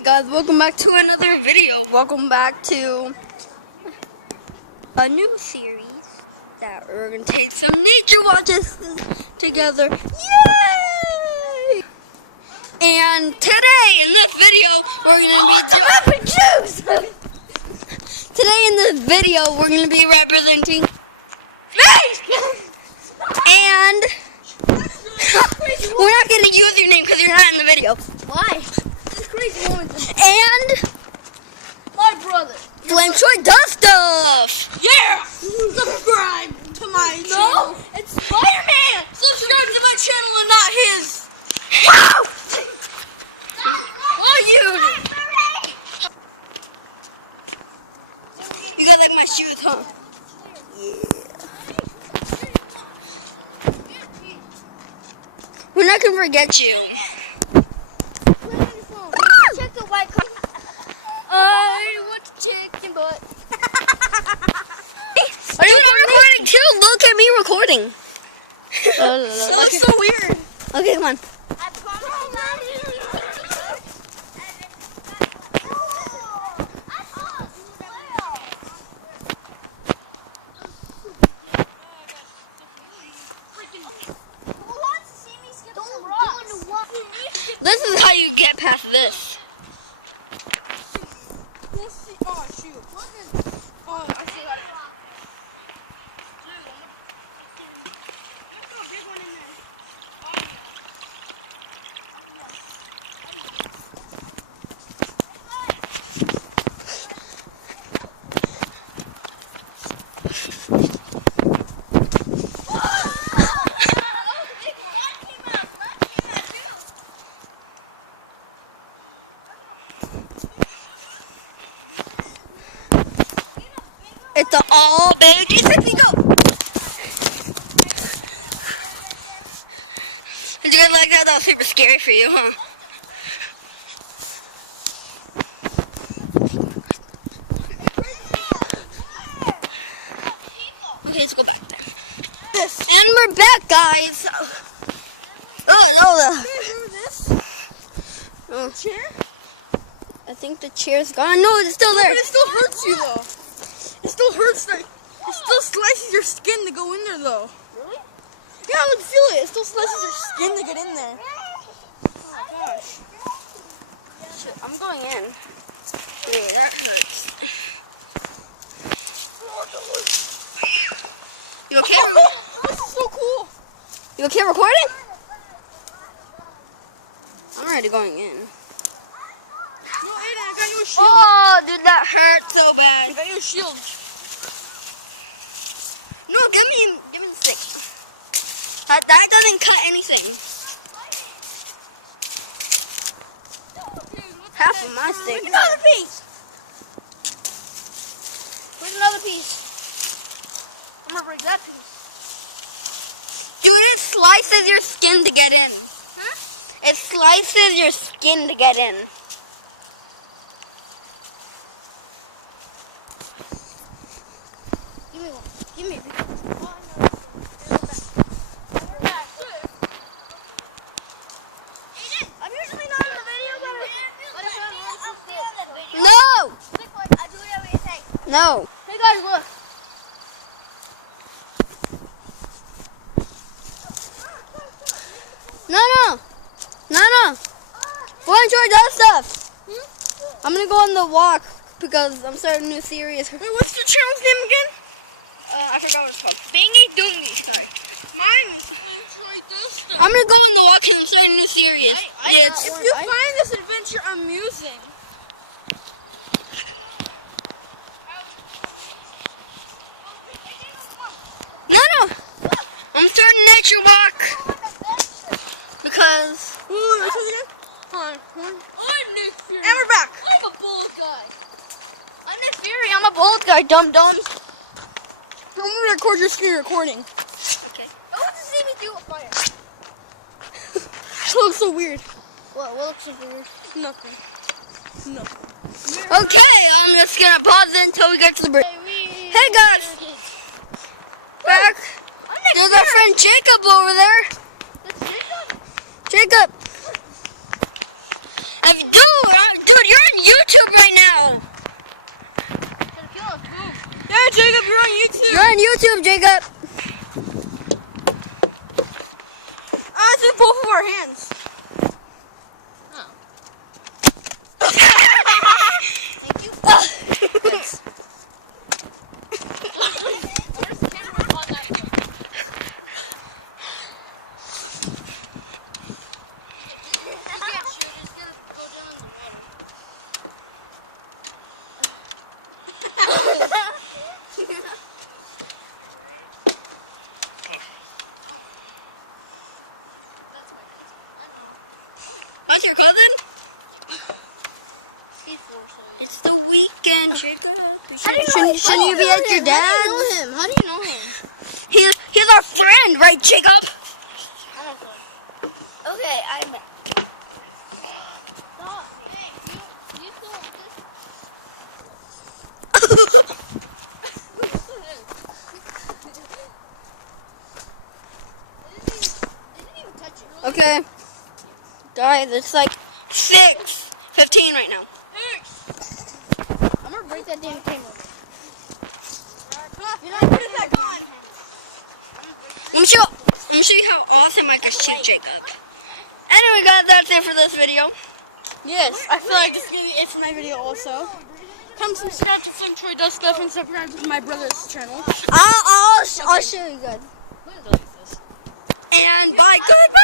Hey guys, welcome back to another video. Welcome back to a new series that we're going to take some nature watches together. Yay! And today in this video, we're going to be Today in this video, we're going to be representing fish! And we're not going to use your name because you're not in the video. Why? And my brother. Flame Troy does stuff. Yeah. Subscribe to my channel. It's Spider-Man. Subscribe to my channel and not his. Wow. Oh, you got like my shoes, huh? Yeah. We're not gonna forget you. Check the white car. I want chicken butt. Are you recording too? Look at me recording. That's so weird. Okay, come on. This is how you get past this. Oh, shoot. Oh, I still got it. It's an all big D60 go. Did you guys like that? That was super scary for you, huh? Okay, let's go back there. And we're back, guys. Chair? I think the chair's gone. No, it's still there. But it still hurts you, though. It still hurts. It still slices your skin to go in there, though. Really? Yeah, look, feel it. It still slices your skin to get in there. Oh, gosh. Shit, I'm going in. Yeah, that hurts. You okay? This is so cool. You okay recording? I'm already going in. No, Aiden, I got you a shield. Oh, dude, that hurt so I bad. got you a shield. No, give me the stick. That doesn't cut anything. Half of my stick. Another piece. Where's another piece? I'm gonna break that piece. Dude, it slices your skin to get in. Huh? It slices your skin to get in. Give me one. Give me a piece. I'm usually not in the video, but if I'm No! I'll do whatever you say. No. Hey guys, look. No. Go enjoy that stuff. I'm gonna go on the walk because I'm starting a new series. Wait, what's your channel's name again? I forgot what it's called. Bingy Doongy. Mine is Troy Does Stuff. I'm gonna go on the walk because I'm starting a new series. If you find this adventure amusing, No. I'm starting nature walk because. ooh, what's it again? Hold on. I'm Nick Fury. And we're back. I'm a bold guy. I'm Nick Fury. I'm a bold guy, dum-dums. I'm gonna record your screen recording. Okay. I want to see me do a fire. It looks so weird. What looks so weird? Nothing. Okay, I'm just gonna pause it until we get to the bridge. Hey guys, back. There's our friend Jacob over there. That's Jacob? Jacob. Dude, you're YouTube, Jacob. It's in both of our hands. Thank you. Yes. Where's the camera on that phone? You can't shoot, it's gonna go down in the water. That's my cousin. What's your cousin? He's 4, so It's the weekend, Jacob. How do you know Shouldn't you be at your dad's? him? How do you know him? He's our friend, right, Jacob? I don't know. Okay, I'm back. Stop. Hey, you still want this? It didn't even touch it. Okay. Guys, it's like 6:15 right now. I'm gonna break that damn camera. You're not putting that on. Let me show you how awesome I can shoot Jacob. Anyway, guys, that's it for this video. Yes, I feel like this is gonna be it for my video also. Come subscribe to Slim Troy Does Stuff and subscribe to my brother's channel. I'll show you guys. And bye. Goodbye.